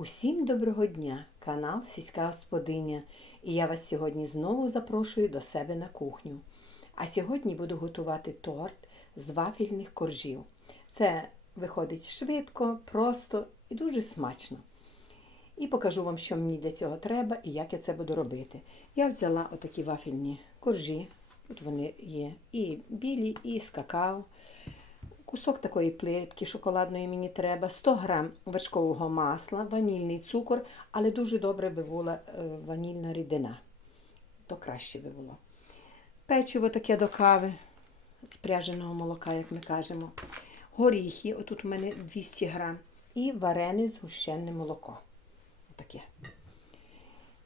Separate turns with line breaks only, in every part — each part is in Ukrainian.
Усім доброго дня! Канал Сільська Господиня. І я вас сьогодні знову запрошую до себе на кухню. А сьогодні буду готувати торт з вафельних коржів. Це виходить швидко, просто і дуже смачно. І покажу вам, що мені для цього треба і як я це буду робити. Я взяла отакі вафельні коржі. Тут вони є і білі, і з какао. Кусок такої плитки шоколадної мені треба, 100 грам вершкового масла, ванільний цукор, але дуже добре би була е, ванільна рідина. То краще би було. Печиво таке до кави, пряженого молока, як ми кажемо. Горіхи, отут у мене 200 грам. І варене згущене молоко. Отаке.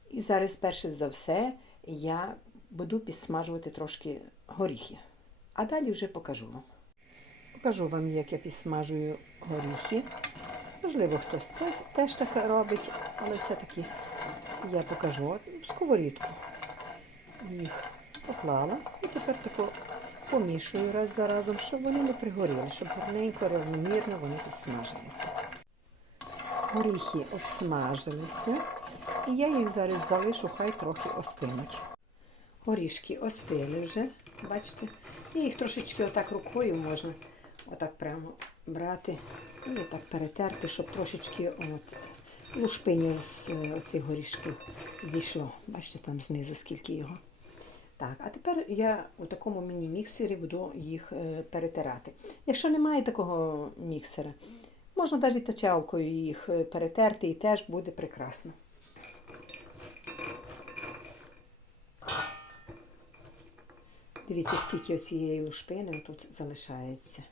І зараз, перше за все, я буду підсмажувати трошки горіхи. А далі вже покажу вам. Покажу вам, як я підсмажую горіхи. Можливо, хтось теж, так робить, але все-таки я покажу сковорідку. Їх поклала і тепер тако помішую раз за разом, щоб вони не пригоріли, щоб гарненько, рівномірно вони підсмажилися. Горіхи обсмажилися, і я їх зараз залишу, хай трохи остинуть. Горішки остили вже, бачите, і їх трошечки отак рукою можна отак прямо брати і отак перетерти, щоб трошечки от, лушпиня з е, цих горішків зійшло. Бачите, там знизу скільки його. Так, а тепер я у такому міні-міксері буду їх е, перетирати. Якщо немає такого міксера, можна навіть тачалкою їх е, перетерти і теж буде прекрасно. Дивіться, скільки цієї лушпини тут залишається.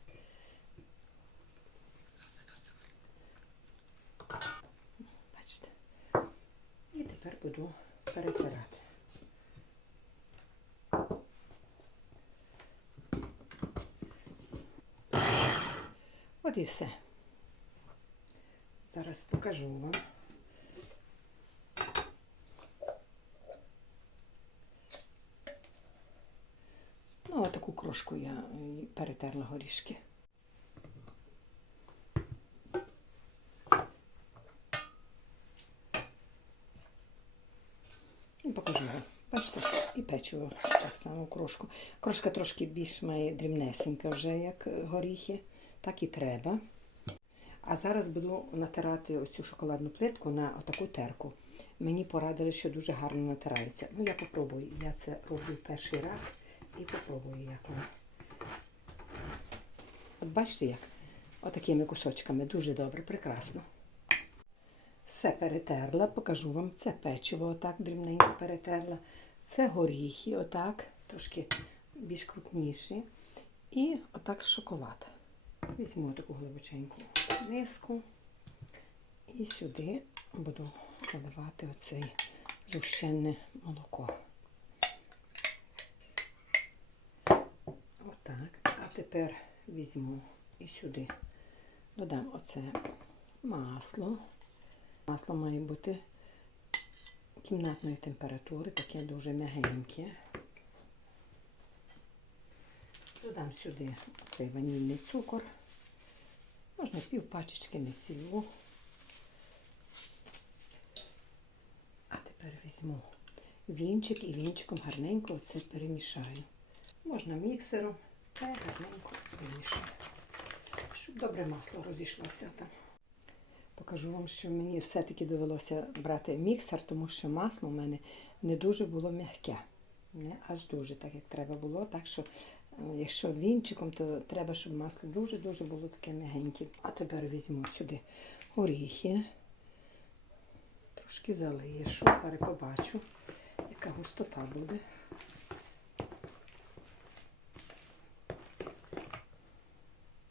Бачите. І тепер буду перетирати. От і все. Зараз покажу вам. Ну, таку крошку я перетерла горішки. І так само крошку. Крошка трошки більш має дрібнесенька вже, як горіхи, так і треба. А зараз буду натирати оцю шоколадну плитку на отаку терку. Мені порадили, що дуже гарно натирається. Ну, я попробую. Я це роблю перший раз і попробую, як воно. От бачите як? Отакими кусочками. Дуже добре, прекрасно. Все перетерла, покажу вам. Це печиво, отак дрібненько перетерла. Це горіхи, отак, трошки більш крупніші. І отак шоколад. Візьму таку глибоченьку миску і сюди буду наливати оцей згущене молоко. Отак. А тепер візьму і сюди додам оце масло. Масло має бути кімнатної температури, таке дуже м'ягеньке. Додам сюди цей ванільний цукор. Можна пів пачечки не цілу. А тепер візьму вінчик і вінчиком гарненько це перемішаю. Можна міксером, це гарненько перемішаю, щоб добре масло розійшлося там. Покажу вам, що мені все-таки довелося брати міксер, тому що масло в мене не дуже було м'яке. Не аж дуже, так як треба було. Так що, якщо вінчиком, то треба, щоб масло дуже-дуже було таке м'ягеньке. А тепер візьму сюди горіхи, трошки залишу, зараз побачу, яка густота буде.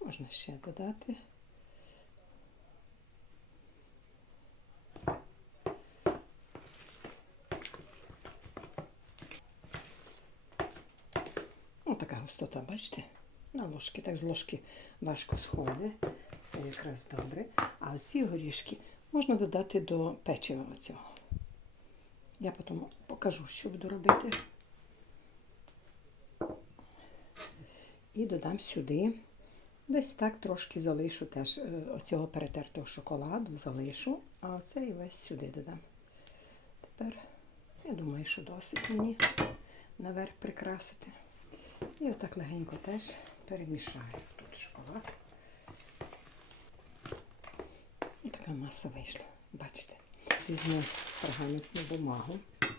Можна ще додати. Така густота, бачите? На ложки, так з ложки важко сходить. Це якраз добре. А ці горішки можна додати до печива оцього. Я потім покажу, що буду робити. І додам сюди Десь так трошки залишу теж е, оцього перетертого шоколаду, залишу, а цей весь сюди додам. Тепер я думаю, що досить мені наверх прикрасити. І отак легенько теж перемішаю. Тут шоколад. І така маса вийшла. Бачите. Візьму пергаментну бумагу. Так,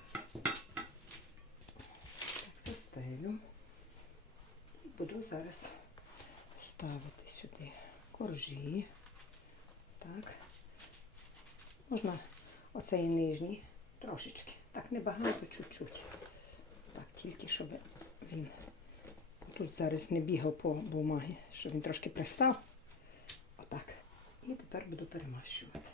застелю. Буду зараз ставити сюди коржі. Так. Можна оцей нижній трошечки. Так, небагато, чуть-чуть. Так, тільки щоб він тут зараз не бігав по бумагі, щоб він трошки пристав. Отак. І тепер буду перемащувати.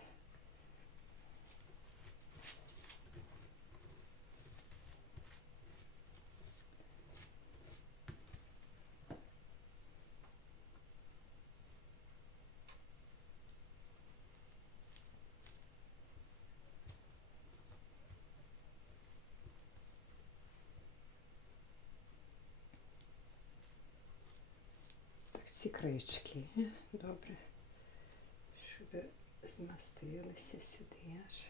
Так, ці краєчки. Добре. Щоб змастилися сюди аж.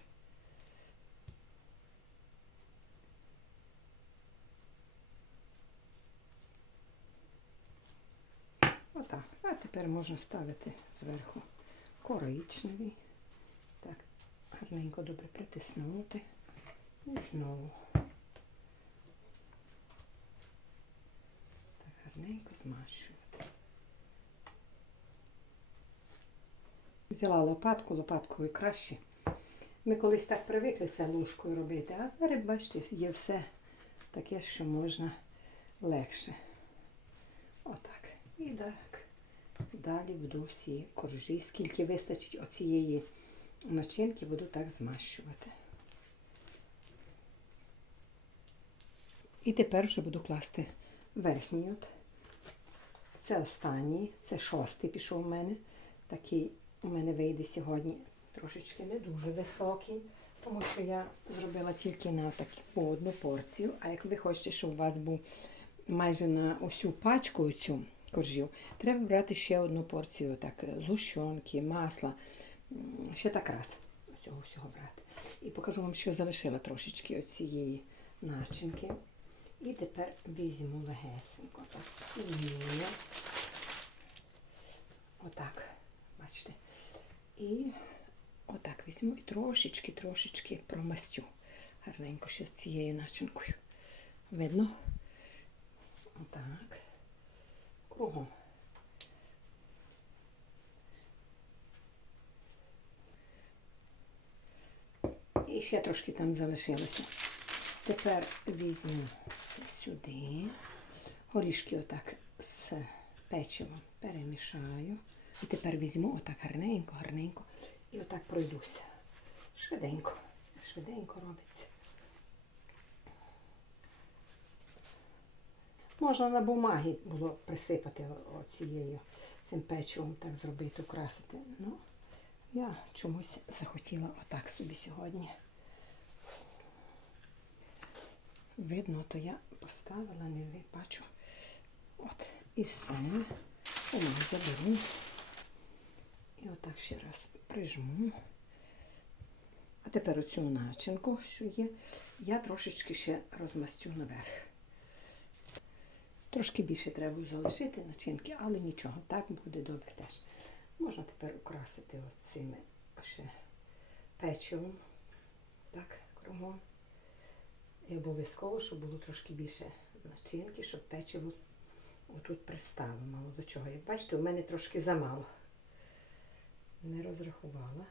Отак. А тепер можна ставити зверху коричневий. Так, гарненько добре притиснути. І знову. Так, гарненько змащувати. Взяла лопатку, лопаткою краще. Ми колись так привикли все ложкою робити, а зараз, бачите, є все таке, що можна легше. Отак. І так. Далі буду всі коржі. Скільки вистачить оцієї начинки, буду так змащувати. І тепер вже буду класти верхній. От. Це останній, це шостий пішов у мене. Такий у мене вийде сьогодні трошечки не дуже високий, тому що я зробила тільки на таку одну порцію. А як ви хочете, щоб у вас був майже на усю пачку цю коржів, треба брати ще одну порцію так, згущенки, масла. Ще так раз цього всього брати. І покажу вам, що залишила трошечки оцієї начинки. І тепер візьму легесенько. Так, вмію. Отак. Бачите. І отак візьму і трошечки, трошечки промастю. Гарненько ще цією начинкою. Видно? Отак. Кругом. І ще трошки там залишилося. Тепер візьму сюди. Горішки отак з печивом перемішаю. І тепер візьму отак гарненько, гарненько. І отак пройдуся. Швиденько. Швиденько робиться. Можна на бумагі було присипати оцією цим печивом, так зробити, украсити. Ну, я чомусь захотіла отак собі сьогодні. Видно, то я поставила, не бачу. От, і все. Бумагу заберу. І отак ще раз прижму. А тепер оцю начинку, що є, я трошечки ще розмастю наверх. Трошки більше треба залишити начинки, але нічого, так буде добре теж. Можна тепер украсити оцими ще печивом. Так, кругом. І обов'язково, щоб було трошки більше начинки, щоб печиво отут пристало мало до чого. Як бачите, у мене трошки замало. Не розрахувала.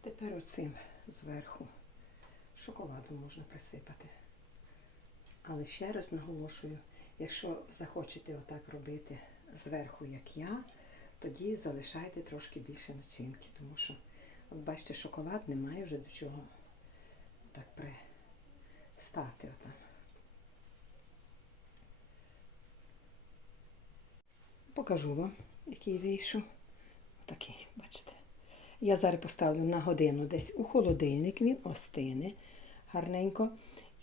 Тепер оцим зверху шоколаду можна присипати. Але ще раз наголошую, якщо захочете отак робити зверху, як я, тоді залишайте трошки більше начинки, тому що, бачите, шоколад не має вже до чого так пристати отам. Покажу вам, який вийшов. Отакий, бачите. Я зараз поставлю на годину десь у холодильник, він остине гарненько.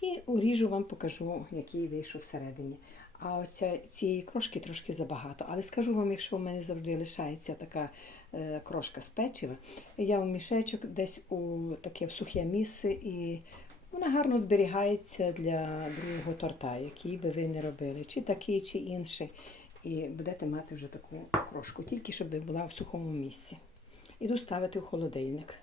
І уріжу вам покажу, який вийшов всередині. А оця цієї крошки трошки забагато. Але скажу вам, якщо в мене завжди лишається така е, крошка з печива, я в мішечок десь у таке в сухе місце і вона гарно зберігається для другого торта, який би ви не робили, чи такий, чи інший. І будете мати вже таку крошку, тільки щоб була в сухому місці. Іду ставити в холодильник.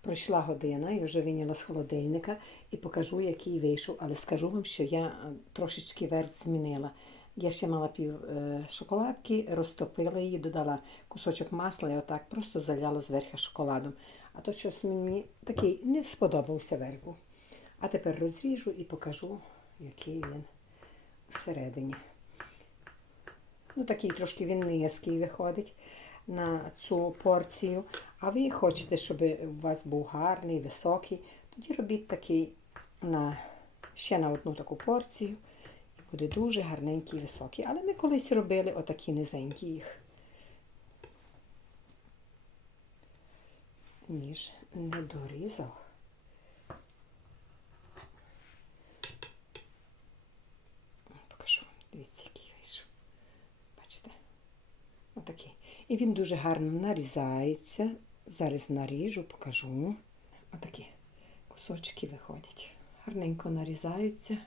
Пройшла година, я вже виняла з холодильника і покажу, який вийшов. Але скажу вам, що я е, трошечки верх змінила. Я ще мала пів е, шоколадки, розтопила її, додала кусочок масла і отак просто заляла зверху шоколадом. А то щось мені такий не сподобався верху. А тепер розріжу і покажу, який він всередині. Ну, такий трошки він низький виходить на цю порцію. А ви хочете, щоб у вас був гарний, високий, тоді робіть такий на, ще на одну таку порцію. І буде дуже гарненький, високий. Але ми колись робили отакі низенькі їх. Ніж не дорізав. Покажу вам. Дивіться, який вийшов. Бачите? Отакий. І він дуже гарно нарізається. Зараз наріжу, покажу. Отакі кусочки виходять. Гарненько нарізаються.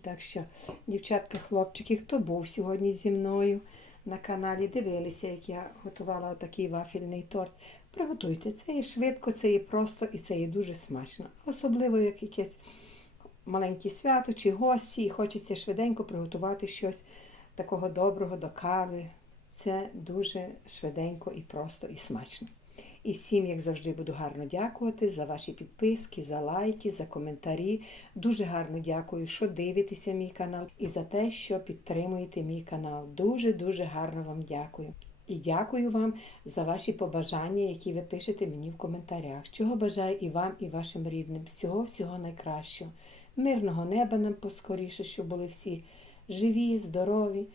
Так що, дівчатка, хлопчики, хто був сьогодні зі мною на каналі, дивилися, як я готувала отакий вафельний торт. Приготуйте. Це є швидко, це є просто і це є дуже смачно. Особливо як якесь маленьке свято чи гості, і хочеться швиденько приготувати щось такого доброго до кави. Це дуже швиденько і просто і смачно. І всім, як завжди, буду гарно дякувати за ваші підписки, за лайки, за коментарі. Дуже гарно дякую, що дивитеся мій канал і за те, що підтримуєте мій канал. Дуже-дуже гарно вам дякую. І дякую вам за ваші побажання, які ви пишете мені в коментарях. Чого бажаю і вам, і вашим рідним. Всього-всього найкращого. Мирного неба нам поскоріше, щоб були всі живі, здорові.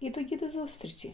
І тоді до зустрічі!